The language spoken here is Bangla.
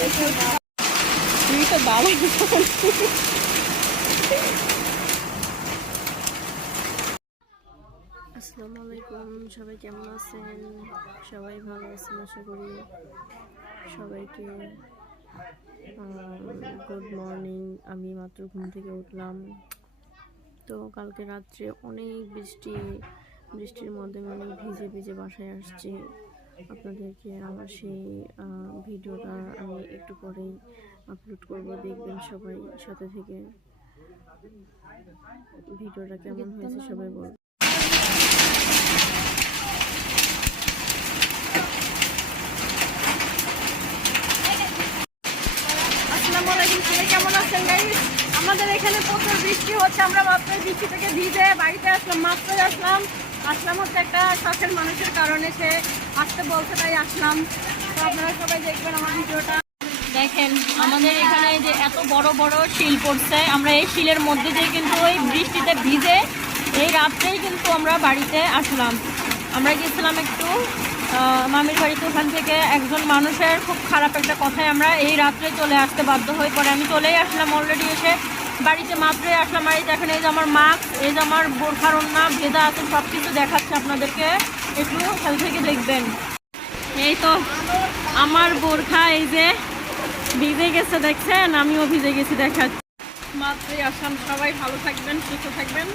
তুই তো ভালো। আসসালামু আলাইকুম, সবাই কেমন আছেন? সবাই ভালো আছেন আশা করি। সবাইকে গুড মর্নিং। আমি মাত্র ঘুম থেকে উঠলাম। তো কালকে রাত্রে অনেক বৃষ্টির মধ্যে আমি অনেক ভিজে ভিজে বাসায় আসছি। আপনাদেরকে আমার সেই ভিডিওটা আমি একটু পরেই আপলোড করব, দেখবেন সবাই সাথে থেকে। ভিডিওটা কেমন হয়েছে সবাই বলবেন। আসসালামু আলাইকুম, সবাই কেমন আছেন গাইস? আমাদের এখানে প্রচুর বৃষ্টি হচ্ছে। আমরা মাত্র বৃষ্টি থেকে ভিজে বাড়িতে আসলাম, মাত্রই আসলাম হচ্ছে একটা শখের মানুষের কারণে, সে আসতে বলছে তাই আসলাম। তো আপনারা সবাই দেখবেন আমার ভিডিওটা। দেখেন আমাদের এখানে যে এত বড় বড় শিল পড়ছে, আমরা এই শিলের মধ্যে দিয়ে কিন্তু ওই বৃষ্টিতে ভিজে এই রাত্রেই কিন্তু আমরা বাড়িতে আসলাম। আমরা গিয়েছিলাম একটু মামির বাড়িতে, ওখান থেকে একজন মানুষের খুব খারাপ একটা কথায় আমরা এই রাত্রে চলে আসতে বাধ্য হয়ে পড়ে আমি চলেই আসলাম। অলরেডি এসে বাড়িতে মাত্রই আসলাম। বাড়িতে এখন এই যে আমার মাস্ক, এই যে আমার বোরখার ওড়না ভেজা আছে, সব কিছু দেখাচ্ছে আপনাদেরকে, একটু খেয়াল থেকে দেখবেন। এই তো আমার বোরখা এই যে ভিজে গেছে, দেখছেন? আমিও ভিজে গেছি, দেখাচ্ছি। মাত্রই আসলাম। সবাই ভালো থাকবেন, সুস্থ থাকবেন।